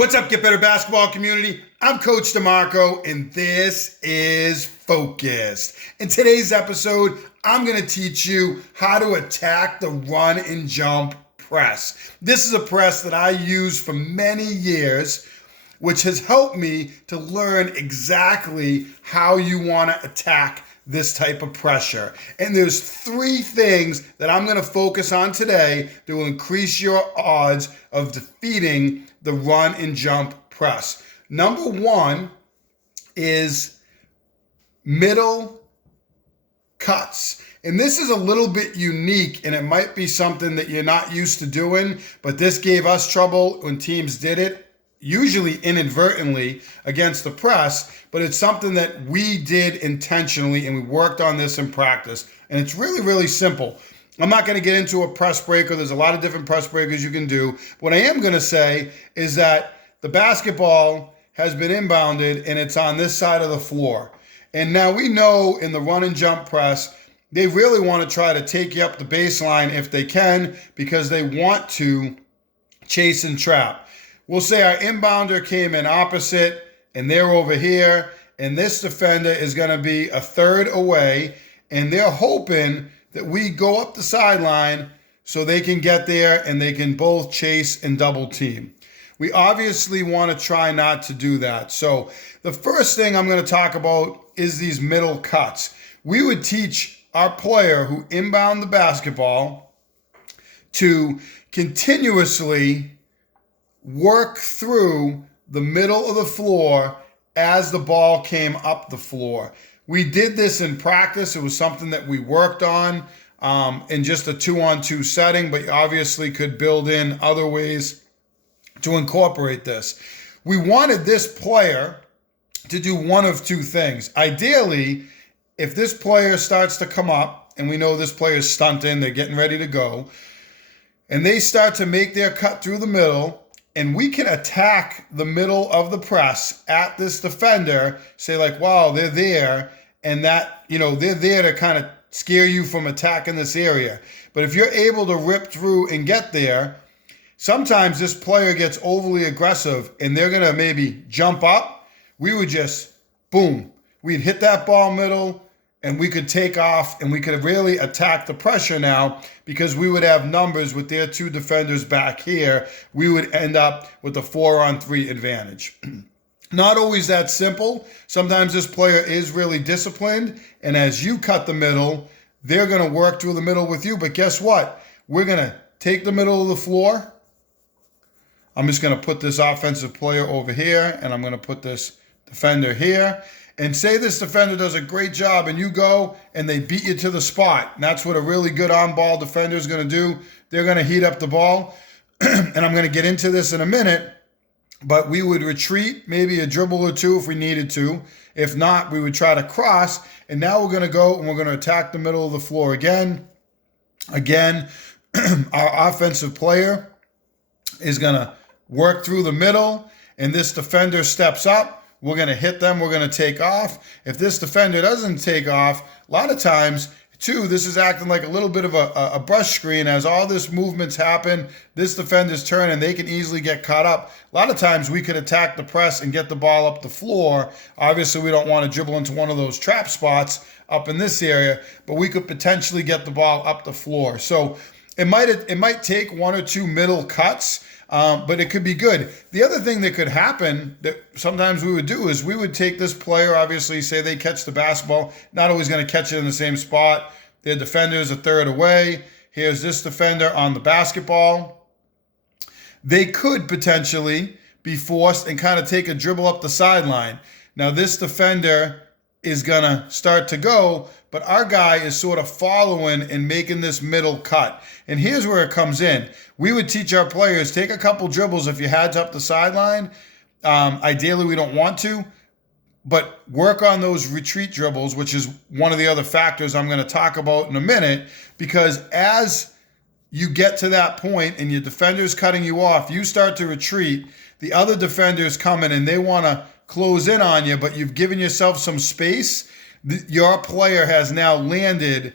What's up, Get Better Basketball community? I'm Coach DeMarco, and this is Focused. In today's episode, I'm going to teach you how to attack the run and jump press. This is a press that I used for many years, which has helped me to learn exactly how you want to attack this type of pressure. And there's three things that I'm going to focus on today that will increase your odds of defeating the run and jump press. Number one is middle cuts. And this is a little bit unique, and it might be something that you're not used to doing, but this gave us trouble when teams did it, usually inadvertently against the press, but it's something that we did intentionally, and we worked on this in practice. And it's really, really simple. I'm not going to get into a press breaker. There's a lot of different press breakers you can do. What I am going to say is that the basketball has been inbounded and it's on this side of the floor. And now we know in the run and jump press, they really want to try to take you up the baseline if they can, because they want to chase and trap. We'll say our inbounder came in opposite and they're over here, and this defender is going to be a third away, and they're hoping that we go up the sideline so they can get there and they can both chase and double team. We obviously want to try not to do that. So the first thing I'm going to talk about is these middle cuts. We would teach our player who inbound the basketball to continuously work through the middle of the floor as the ball came up the floor. We did this in practice. It was something that we worked on in just a 2-on-2 setting, but you obviously could build in other ways to incorporate this. We wanted this player to do one of two things. Ideally, if this player starts to come up, and we know this player is stunting, they're getting ready to go, and they start to make their cut through the middle, and we can attack the middle of the press at this defender, say like, wow, they're there, and that, they're there to kind of scare you from attacking this area. But if you're able to rip through and get there, sometimes this player gets overly aggressive and they're going to maybe jump up. We would just, boom, we'd hit that ball middle and we could take off and we could really attack the pressure now, because we would have numbers with their two defenders back here. We would end up with a 4-on-3 advantage. Not always that simple. Sometimes this player is really disciplined, and as you cut the middle, they're going to work through the middle with you. But guess what? We're going to take the middle of the floor. I'm just going to put this offensive player over here, and I'm going to put this defender here. And say this defender does a great job, and you go and they beat you to the spot. And that's what a really good on-ball defender is going to do. They're going to heat up the ball. And I'm going to get into this in a minute. But we would retreat, maybe a dribble or two if we needed to. If not, we would try to cross. And now we're going to go and we're going to attack the middle of the floor again. Again, our offensive player is going to work through the middle. And this defender steps up. We're going to hit them. We're going to take off. If this defender doesn't take off, a lot of times, too, this is acting like a little bit of a brush screen. As all this movements happen, this defender's turn, and they can easily get caught up. A lot of times we could attack the press and get the ball up the floor. Obviously, we don't want to dribble into one of those trap spots up in this area, but we could potentially get the ball up the floor. So it might take one or two middle cuts, but it could be good. The other thing that could happen that sometimes we would do is we would take this player, obviously, say they catch the basketball, not always going to catch it in the same spot. Their defender is a third away. Here's this defender on the basketball. They could potentially be forced and kind of take a dribble up the sideline. Now this defender is going to start to go, but our guy is sort of following and making this middle cut. And here's where it comes in. We would teach our players, take a couple dribbles if you had to up the sideline. Ideally, we don't want to, but work on those retreat dribbles, which is one of the other factors I'm going to talk about in a minute, because as you get to that point and your defender's cutting you off, you start to retreat, the other defender's coming and they want to close in on you, but you've given yourself some space. Your player has now landed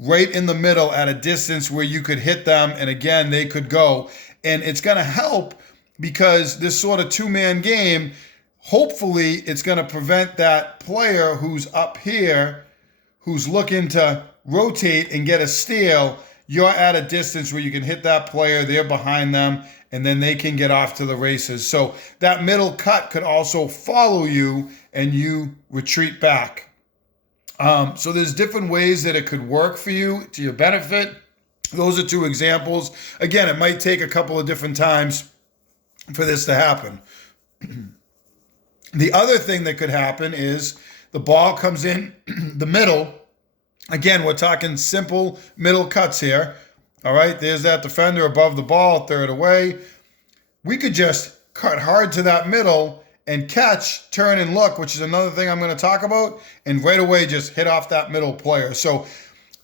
right in the middle at a distance where you could hit them, and again, they could go. And it's going to help because this sort of two-man game, hopefully it's going to prevent that player who's up here, who's looking to rotate and get a steal. You're at a distance where you can hit that player, they're behind them, and then they can get off to the races. So that middle cut could also follow you and you retreat back. So there's different ways that it could work for you to your benefit. Those are two examples. Again, it might take a couple of different times for this to happen. The other thing that could happen is the ball comes in the middle. Again, we're talking simple middle cuts here. All right, there's that defender above the ball, third away. We could just cut hard to that middle and catch, turn and look, which is another thing I'm going to talk about, and right away just hit off that middle player. So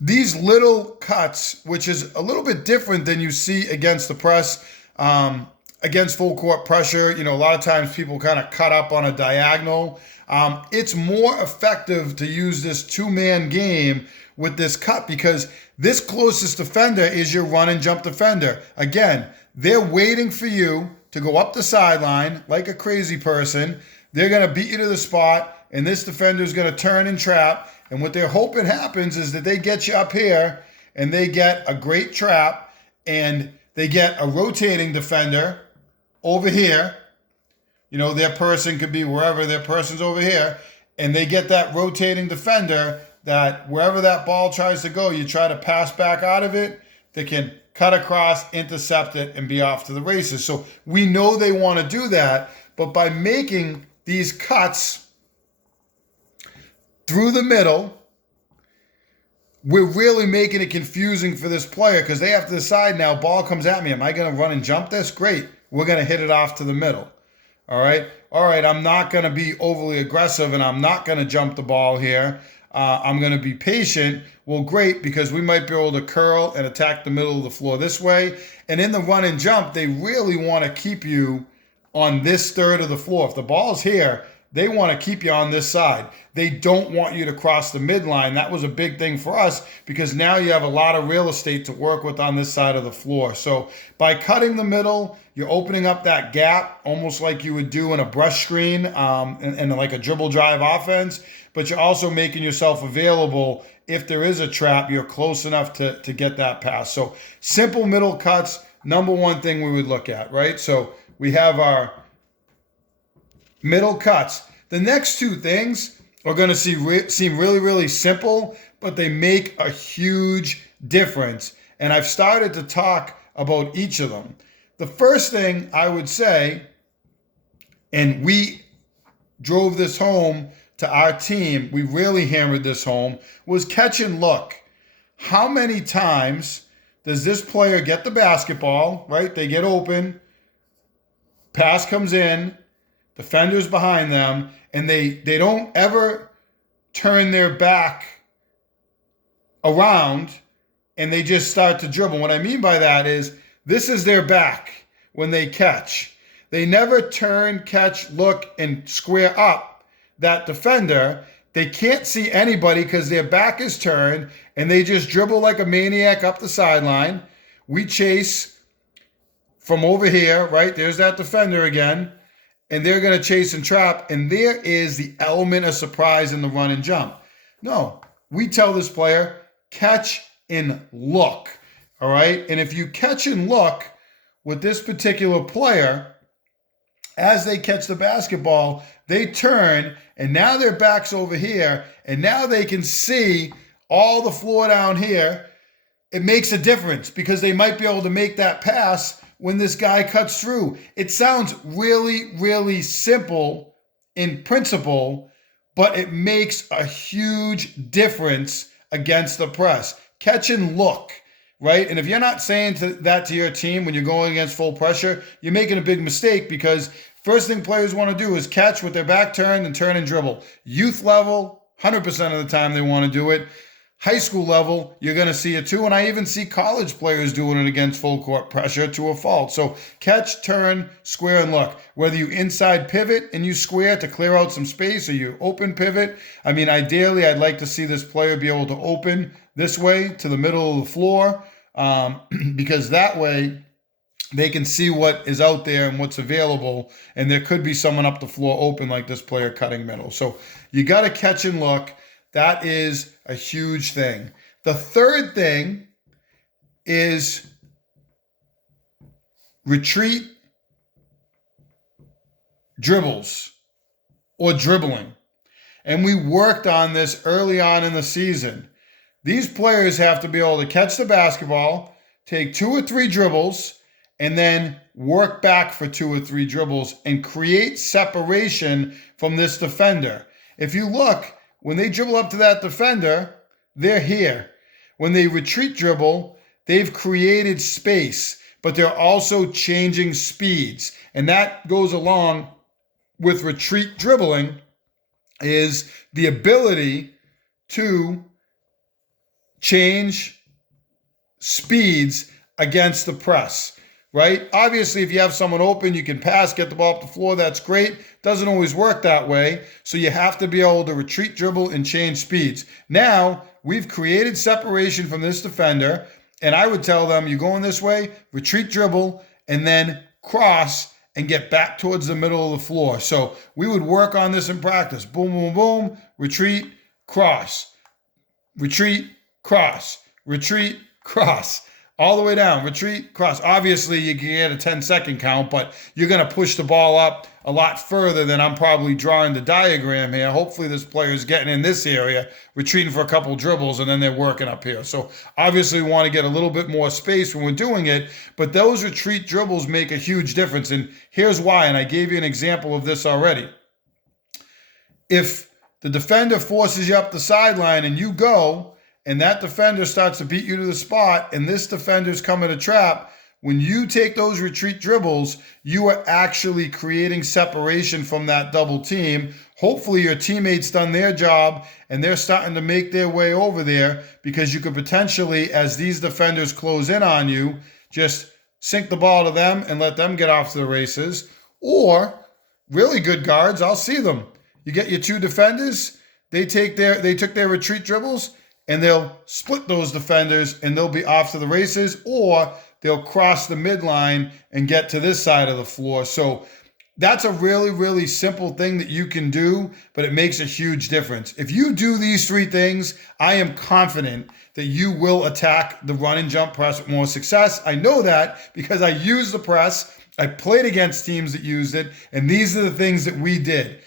these little cuts, which is a little bit different than you see against the press, against full court pressure, a lot of times people kind of cut up on a diagonal. It's more effective to use this two-man game with this cut because this closest defender is your run and jump defender. Again, they're waiting for you to go up the sideline like a crazy person. They're going to beat you to the spot, and this defender is going to turn and trap. And what they're hoping happens is that they get you up here, and they get a great trap, and they get a rotating defender over here. Their person could be wherever, their person's over here, and they get that rotating defender that wherever that ball tries to go, you try to pass back out of it, they can cut across, intercept it, and be off to the races. So we know they want to do that, but by making these cuts through the middle, we're really making it confusing for this player because they have to decide now, ball comes at me, am I going to run and jump this? Great, we're going to hit it off to the middle. All right, I'm not going to be overly aggressive and I'm not going to jump the ball here. I'm going to be patient. Well, great, because we might be able to curl and attack the middle of the floor this way. And in the run and jump, they really want to keep you on this third of the floor. If the ball's here, they want to keep you on this side. They don't want you to cross the midline. That was a big thing for us because now you have a lot of real estate to work with on this side of the floor. So by cutting the middle, you're opening up that gap almost like you would do in a brush screen and like a dribble drive offense, but you're also making yourself available. If there is a trap, you're close enough to get that pass. So simple middle cuts, number one thing we would look at, right? So we have our middle cuts. The next two things are going to seem really, really simple, but they make a huge difference. And I've started to talk about each of them. The first thing I would say, and we drove this home to our team, we really hammered this home, was catch and look. How many times does this player get the basketball, right? They get open, pass comes in, defenders behind them, and they don't ever turn their back around and they just start to dribble. What I mean by that is this is their back when they catch. They never turn, catch, look, and square up that defender. They can't see anybody because their back is turned and they just dribble like a maniac up the sideline. We chase from over here, right? There's that defender again. And they're going to chase and trap, and there is the element of surprise in the run and jump. No, we tell this player, catch and look, all right? And if you catch and look with this particular player, as they catch the basketball, they turn, and now their back's over here, and now they can see all the floor down here. It makes a difference because they might be able to make that pass when this guy cuts through. It sounds really, really simple in principle, but it makes a huge difference against the press. Catch and look, right? And if you're not saying that to your team when you're going against full pressure, you're making a big mistake because first thing players want to do is catch with their back turned and turn and dribble. Youth level, 100% of the time they want to do it. High school level, you're going to see it too. And I even see college players doing it against full court pressure to a fault. So catch, turn, square, and look. Whether you inside pivot and you square to clear out some space or you open pivot. I mean, ideally, I'd like to see this player be able to open this way to the middle of the floor because that way they can see what is out there and what's available, and there could be someone up the floor open like this player cutting middle. So you got to catch and look. That is a huge thing. The third thing is retreat dribbles or dribbling. And we worked on this early on in the season. These players have to be able to catch the basketball, take 2 or 3 dribbles, and then work back for 2 or 3 dribbles and create separation from this defender. If you look, when they dribble up to that defender, they're here. When they retreat dribble, they've created space, but they're also changing speeds. And that goes along with retreat dribbling, is the ability to change speeds against the press, right? Obviously, if you have someone open, you can pass, get the ball up the floor. That's great. Doesn't always work that way. So you have to be able to retreat dribble and change speeds. Now, we've created separation from this defender, and I would tell them, you're going this way, retreat dribble, and then cross and get back towards the middle of the floor. So we would work on this in practice. Boom, boom, boom, retreat, cross, retreat, cross, retreat, cross, all the way down, retreat, cross. Obviously, you can get a 10-second count, but you're going to push the ball up a lot further than I'm probably drawing the diagram here. Hopefully, this player is getting in this area, retreating for a couple dribbles, and then they're working up here. So obviously, we want to get a little bit more space when we're doing it, but those retreat dribbles make a huge difference. And here's why, and I gave you an example of this already. If the defender forces you up the sideline and you go, and that defender starts to beat you to the spot, and this defender's coming to trap, when you take those retreat dribbles, you are actually creating separation from that double team. Hopefully your teammates done their job, and they're starting to make their way over there, because you could potentially, as these defenders close in on you, just sink the ball to them and let them get off to the races. Or really good guards, I'll see them. You get your 2 defenders, they took their retreat dribbles, and they'll split those defenders and they'll be off to the races, or they'll cross the midline and get to this side of the floor. So that's a really, really simple thing that you can do, but it makes a huge difference. If you do these 3 things, I am confident that you will attack the run and jump press with more success. I know that because I use the press. I played against teams that used it, and these are the things that we did.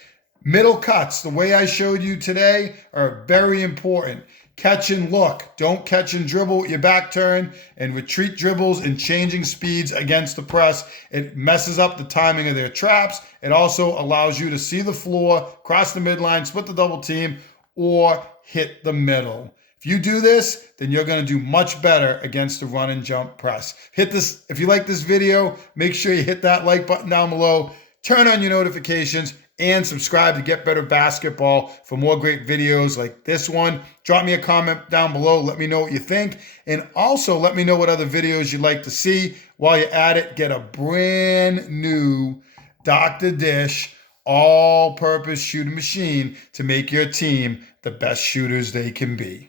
Middle cuts, the way I showed you today, are very important. Catch and look. Don't catch and dribble with your back turn, and retreat dribbles and changing speeds against the press. It messes up the timing of their traps. It also allows you to see the floor, cross the midline, split the double team, or hit the middle. If you do this, then you're going to do much better against the run and jump press. Hit this. If you like this video, make sure you hit that like button down below. Turn on your notifications and subscribe to Get Better Basketball for more great videos like this one. Drop me a comment down below. Let me know what you think. And also let me know what other videos you'd like to see. While you're at it, get a brand new Dr. Dish all-purpose shooting machine to make your team the best shooters they can be.